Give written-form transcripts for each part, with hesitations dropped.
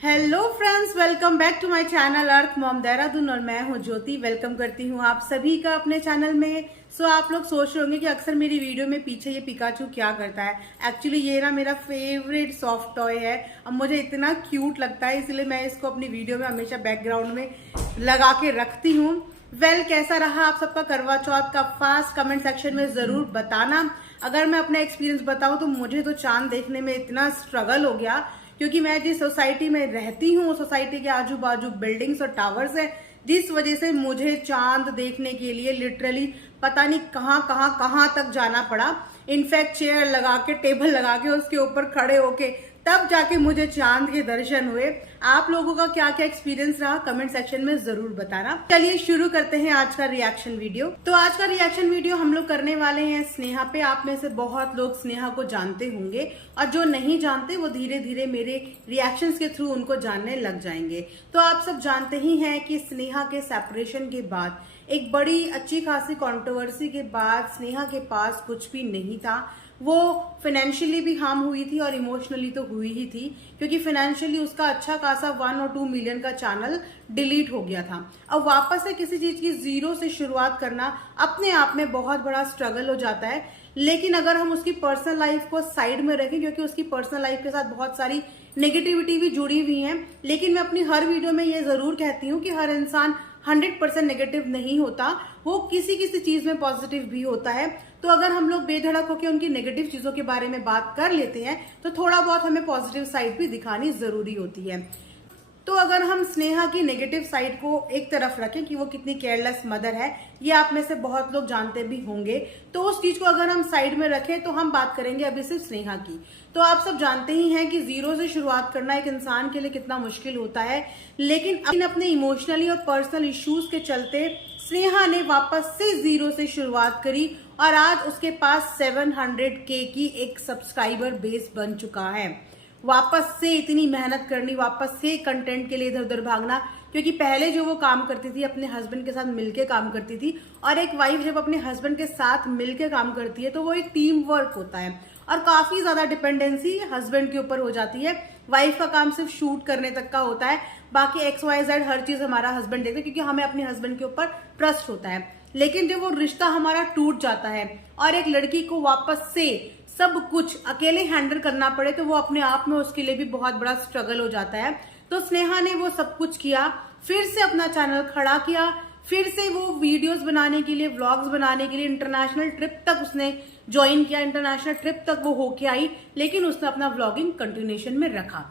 Hello friends, welcome back to my channel earth mom Dehradun. और मैं हूं ज्योति। वेलकम करती हूं आप सभी का अपने चैनल में। आप लोग सोच रहे होंगे कि अक्सर मेरी वीडियो में पीछे ये पिकाचू क्या करता है। एक्चुअली ये ना मेरा फेवरेट सॉफ्ट टॉय है। अब मुझे इतना क्यूट लगता है, इसलिए मैं इसको अपनी वीडियो में हमेशा बैकग्राउंड में लगा के रखती हूँ। कैसा रहा आप सबका करवा चौथ का फास्ट? कमेंट सेक्शन में जरूर बताना। अगर मैं अपना एक्सपीरियंस बताऊं तो मुझे तो चांद देखने में इतना स्ट्रगल हो गया, क्योंकि मैं जिस सोसाइटी में रहती हूँ सोसाइटी के आजू बाजू बिल्डिंग्स और टावर्स है, जिस वजह से मुझे चांद देखने के लिए लिटरली पता नहीं कहाँ तक जाना पड़ा। इनफैक्ट चेयर लगा के, टेबल लगा के, उसके ऊपर खड़े होके तब जाके मुझे चांद के दर्शन हुए। आप लोगों का क्या क्या एक्सपीरियंस रहा कमेंट सेक्शन में जरूर बताना। चलिए शुरू करते हैं आज का रिएक्शन वीडियो। तो आज का रिएक्शन वीडियो हम लोग करने वाले हैं स्नेहा पे। आप में से बहुत लोग स्नेहा को जानते होंगे, और जो नहीं जानते वो धीरे धीरे मेरे रिएक्शंस के थ्रू उनको जानने लग जाएंगे। तो आप सब जानते ही हैं कि स्नेहा के सेपरेशन के बाद, एक बड़ी अच्छी खासी कंट्रोवर्सी के बाद, स्नेहा के पास कुछ भी नहीं था। वो फाइनेंशियली भी हार्म हुई थी और इमोशनली तो हुई ही थी, क्योंकि फाइनेंशियली उसका अच्छा खासा 1 और 2 मिलियन का चैनल डिलीट हो गया था। अब वापस से किसी चीज की जीरो से शुरुआत करना अपने आप में बहुत बड़ा स्ट्रगल हो जाता है। लेकिन अगर हम उसकी पर्सनल लाइफ को साइड में रखें, क्योंकि उसकी पर्सनल लाइफ के साथ बहुत सारी नेगेटिविटी भी जुड़ी हुई है, लेकिन मैं अपनी हर वीडियो में ये जरूर कहती हूँ कि हर इंसान 100% नेगेटिव नहीं होता, वो किसी किसी चीज में पॉजिटिव भी होता है। तो अगर हम लोग बेधड़क होकर उनकी नेगेटिव चीजों के बारे में बात कर लेते हैं तो थोड़ा बहुत हमें पॉजिटिव साइड भी दिखानी जरूरी होती है। तो अगर हम स्नेहा की नेगेटिव साइड को एक तरफ रखें कि वो कितनी केयरलेस मदर है, ये आप में से बहुत लोग जानते भी होंगे, तो उस चीज को अगर हम साइड में रखें तो हम बात करेंगे अभी सिर्फ स्नेहा की। तो आप सब जानते ही हैं कि जीरो से शुरुआत करना एक इंसान के लिए कितना मुश्किल होता है, लेकिन अपने इमोशनली और पर्सनल इश्यूज के चलते स्नेहा ने वापस से जीरो से शुरुआत करी, और आज उसके पास 700K की एक सब्सक्राइबर बेस बन चुका है। वापस से इतनी मेहनत करनी, वापस से कंटेंट के लिए इधर उधर भागना, क्योंकि पहले जो वो काम करती थी अपने हस्बैंड के साथ मिलके काम करती थी, और एक वाइफ जब अपने हस्बैंड के साथ मिलके काम करती है तो वो एक टीम वर्क होता है, और काफी ज्यादा डिपेंडेंसी हस्बैंड के ऊपर हो जाती है। वाइफ का काम सिर्फ शूट करने तक का होता है, बाकी XYZ हर चीज हमारा हस्बैंड देखते हैं, क्योंकि हमें अपने हस्बैंड के ऊपर ट्रस्ट होता है। लेकिन जब वो रिश्ता हमारा टूट जाता है और एक लड़की को वापस से सब कुछ अकेले हैंडल करना पड़े, तो वो अपने आप में उसके लिए भी बहुत बड़ा स्ट्रगल हो जाता है। तो स्नेहा ने वो सब कुछ किया, फिर से अपना चैनल खड़ा किया, फिर से वो वीडियोस बनाने के लिए, व्लॉग्स बनाने के लिए इंटरनेशनल ट्रिप तक उसने ज्वाइन किया। इंटरनेशनल ट्रिप तक वो होके आई, लेकिन उसने अपना व्लॉगिंग कंटिन्यूएशन में रखा।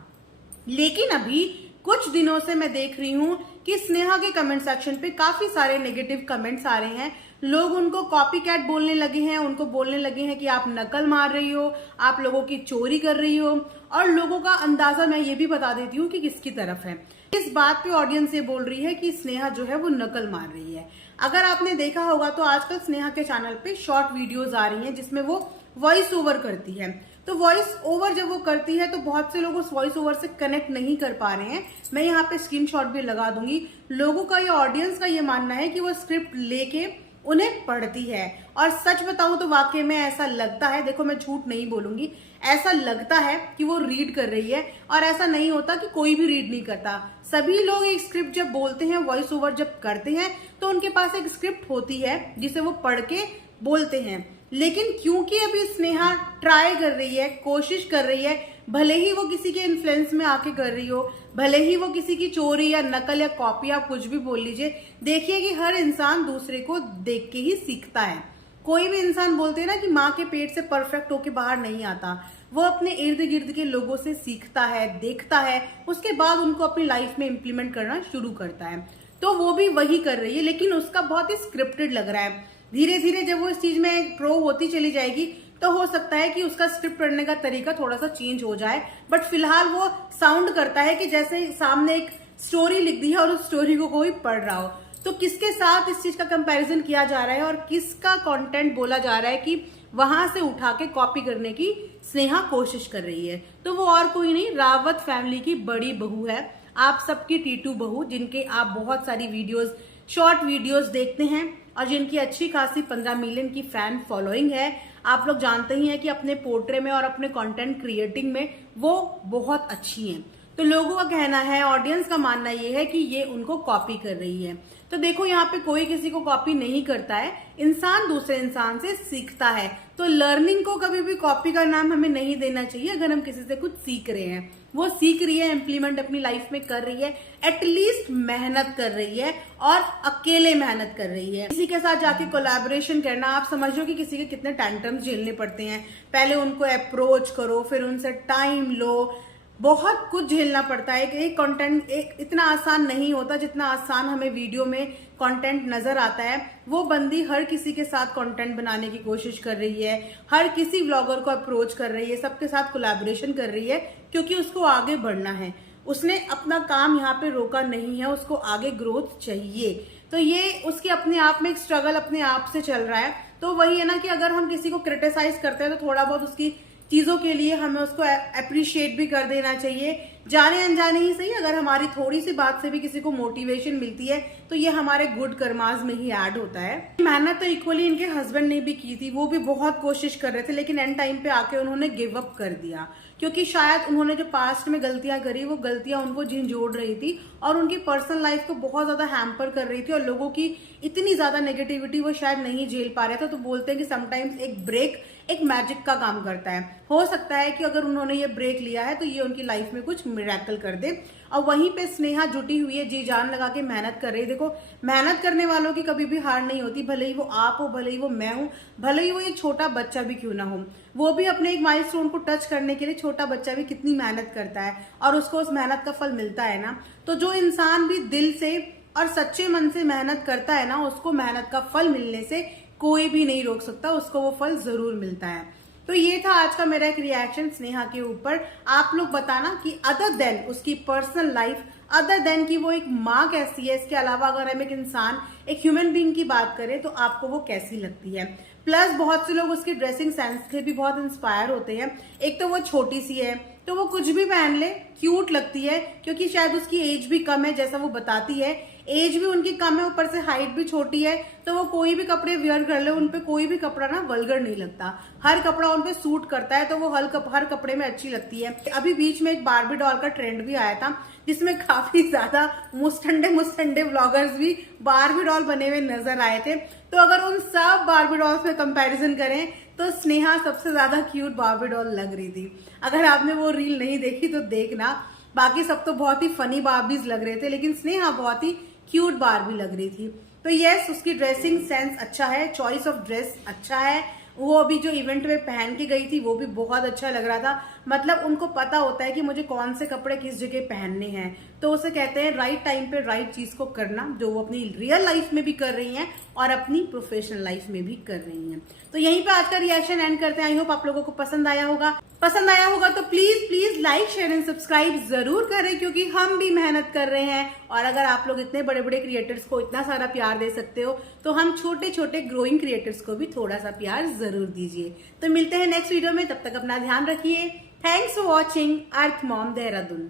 लेकिन अभी कुछ दिनों से मैं देख रही हूं कि स्नेहा के कमेंट सेक्शन पे काफी सारे नेगेटिव कमेंट्स आ रहे हैं। लोग उनको कॉपी कैट बोलने लगे हैं, उनको बोलने लगे हैं कि आप नकल मार रही हो, आप लोगों की चोरी कर रही हो, और लोगों का अंदाजा मैं ये भी बता देती हूँ कि किसकी तरफ है। इस बात पे ऑडियंस ये बोल रही है कि स्नेहा जो है वो नकल मार रही है। अगर आपने देखा होगा तो आजकल स्नेहा के चैनल पे शॉर्ट वीडियोज आ रही हैं जिसमें वो वॉइस ओवर करती है। तो वॉइस ओवर जब वो करती है तो बहुत से लोग उस वॉइस ओवर से कनेक्ट नहीं कर पा रहे हैं। मैं यहाँ पे स्क्रीनशॉट भी लगा दूंगी। लोगों का, ये ऑडियंस का ये मानना है कि वो स्क्रिप्ट लेके उन्हें पढ़ती है, और सच बताऊं तो वाकई में ऐसा लगता है, देखो मैं झूठ नहीं बोलूंगी, ऐसा लगता है कि वो रीड कर रही है। और ऐसा नहीं होता कि कोई भी रीड नहीं करता। सभी लोग एक स्क्रिप्ट जब बोलते हैं, वॉइस ओवर जब करते हैं, तो उनके पास एक स्क्रिप्ट होती है जिसे वो पढ़ के बोलते हैं। लेकिन क्योंकि अभी स्नेहा ट्राई कर रही है, कोशिश कर रही है, भले ही वो किसी के इन्फ्लुएंस में आके कर रही हो, भले ही वो किसी की चोरी या नकल या कॉपी, आप कुछ भी बोल लीजिए, देखिए कि हर इंसान दूसरे को देख के ही सीखता है। कोई भी इंसान, बोलते हैं ना कि माँ के पेट से परफेक्ट होके बाहर नहीं आता, वो अपने इर्द गिर्द के लोगों से सीखता है, देखता है, उसके बाद उनको अपनी लाइफ में इम्प्लीमेंट करना शुरू करता है। तो वो भी वही कर रही है, लेकिन उसका बहुत ही स्क्रिप्टेड लग रहा है। धीरे धीरे जब वो इस चीज में प्रो होती चली जाएगी तो हो सकता है कि उसका स्क्रिप्ट पढ़ने का तरीका थोड़ा सा चेंज हो जाए, बट फिलहाल वो साउंड करता है कि जैसे सामने एक स्टोरी लिख दी है और उस स्टोरी को कोई पढ़ रहा हो। तो किसके साथ इस चीज का कंपैरिजन किया जा रहा है और किसका कंटेंट बोला जा रहा है कि वहां से उठा के कॉपी करने की स्नेहा कोशिश कर रही है, तो वो और कोई नहीं, रावत फैमिली की बड़ी बहू है, आप सबकी टीटू बहू, जिनके आप बहुत सारी वीडियोस, शॉर्ट वीडियोस देखते हैं और जिनकी अच्छी खासी 15 मिलियन की फैन फॉलोइंग है। आप लोग जानते ही हैं कि अपने पोर्ट्रे में और अपने कंटेंट क्रिएटिंग में वो बहुत अच्छी हैं। तो लोगों का कहना है, ऑडियंस का मानना ये है कि ये उनको कॉपी कर रही है। तो देखो यहाँ पे कोई किसी को कॉपी नहीं करता है, इंसान दूसरे इंसान से सीखता है। तो लर्निंग को कभी भी कॉपी का नाम हमें नहीं देना चाहिए। अगर हम किसी से कुछ सीख रहे हैं, वो सीख रही है, इम्प्लीमेंट अपनी लाइफ में कर रही है, एटलीस्ट मेहनत कर रही है और अकेले मेहनत कर रही है। किसी के साथ जाके कोलैबोरेशन करना, आप समझो कि किसी के कितने टैंट्रम्स झेलने पड़ते हैं। पहले उनको अप्रोच करो, फिर उनसे टाइम लो, बहुत कुछ झेलना पड़ता है। एक कंटेंट एक इतना आसान नहीं होता जितना आसान हमें वीडियो में कंटेंट नजर आता है। वो बंदी हर किसी के साथ कंटेंट बनाने की कोशिश कर रही है, हर किसी व्लॉगर को अप्रोच कर रही है, सबके साथ कोलैबोरेशन कर रही है, क्योंकि उसको आगे बढ़ना है। उसने अपना काम यहाँ पे रोका नहीं है, उसको आगे ग्रोथ चाहिए। तो ये उसके अपने आप में एक स्ट्रगल अपने आप से चल रहा है। तो वही है ना कि अगर हम किसी को क्रिटिसाइज करते हैं तो थोड़ा बहुत उसकी चीजों के लिए हमें उसको अप्रिशिएट भी कर देना चाहिए, जाने अनजाने ही सही। अगर हमारी थोड़ी सी बात से भी किसी को मोटिवेशन मिलती है तो ये हमारे गुड कर्मास में ही ऐड होता है। मेहनत तो इक्वली इनके हस्बैंड ने भी की थी, वो भी बहुत कोशिश कर रहे थे, लेकिन एंड टाइम पे आके उन्होंने गिव अप कर दिया, क्योंकि शायद उन्होंने जो पास्ट में गलतियां करी वो गलतियां उनको झिंझोड़ रही थी और उनकी पर्सनल लाइफ को बहुत ज्यादा हैम्पर कर रही थी, और लोगों की इतनी ज्यादा नेगेटिविटी वो शायद नहीं झेल पा रहे थे। तो बोलते हैं कि समटाइम्स एक ब्रेक एक मैजिक का काम करता है। हो सकता है कि अगर उन्होंने ये ब्रेक लिया है तो ये उनकी लाइफ में कुछ मिरेकल कर दे। और वहीं पे स्नेहा जुटी हुई है, जी जान लगा के मेहनत कर रही है। देखो, मेहनत करने वालों की कभी भी हार नहीं होती, भले ही वो आप हो, भले ही वो मैं हूं, भले ही वो एक छोटा बच्चा भी क्यों ना हो। वो भी अपने एक माइलस्टोन को टच करने के लिए, छोटा बच्चा भी कितनी मेहनत करता है और उसको उस मेहनत का फल मिलता है ना। तो जो इंसान भी दिल से और सच्चे मन से मेहनत करता है ना, उसको मेहनत का फल मिलने से कोई भी नहीं रोक सकता, उसको वो फल जरूर मिलता है। तो ये था आज का मेरा एक रिएक्शन स्नेहा के ऊपर। आप लोग बताना कि अदर देन उसकी पर्सनल लाइफ, अदर देन कि वो एक माँ कैसी है, इसके अलावा अगर हम एक इंसान, एक ह्यूमन बीइंग की बात करें तो आपको वो कैसी लगती है। प्लस बहुत से लोग उसकी ड्रेसिंग सेंस से भी बहुत इंस्पायर होते हैं। एक तो वो छोटी सी है तो वो कुछ भी पहन ले, क्यूट लगती है, क्योंकि शायद उसकी एज भी कम है, जैसा वो बताती है एज भी उनकी कम है, ऊपर से हाइट भी छोटी है। तो वो कोई भी कपड़े वियर कर ले, उनपे कोई भी कपड़ा ना वल्गर नहीं लगता, हर कपड़ा उनपे सूट करता है, तो वो हर कपड़े में अच्छी लगती है। अभी बीच में एक बार्बी डॉल का ट्रेंड भी आया था, जिसमें काफी ज्यादा मुस्टंडे व्लॉगर्स भी बार्बी डॉल बने हुए नजर आए थे। तो अगर उन सब बार्बी डॉल्स में कंपैरिजन करें तो स्नेहा सबसे ज्यादा क्यूट बार्बी डॉल लग रही थी। अगर आपने वो रील नहीं देखी तो देखना। बाकी सब तो बहुत ही फनी बार्बीज लग रहे थे, लेकिन स्नेहा बहुत ही क्यूट बार्बी लग रही थी। तो यस, उसकी ड्रेसिंग सेंस अच्छा है, चॉइस ऑफ ड्रेस अच्छा है। वो अभी जो इवेंट में पहन के गई थी वो भी बहुत अच्छा लग रहा था। मतलब उनको पता होता है कि मुझे कौन से कपड़े किस जगह पहनने हैं। तो उसे कहते हैं राइट टाइम पे राइट चीज को करना, जो वो अपनी रियल लाइफ में भी कर रही हैं और अपनी प्रोफेशनल लाइफ में भी कर रही हैं। तो यहीं पे आज का रिएक्शन एंड करते हैं। आई होप आप लोगों को पसंद आया होगा तो please like share and subscribe जरूर करें, क्योंकि हम भी मेहनत कर रहे हैं। और अगर आप लोग इतने बड़े बड़े क्रिएटर्स को इतना सारा प्यार दे सकते हो तो हम छोटे छोटे ग्रोइंग क्रिएटर्स को भी थोड़ा सा प्यार जरूर दीजिए। तो मिलते हैं नेक्स्ट वीडियो में, तब तक अपना ध्यान रखिए। Thanks for watching earth mom Dehradun.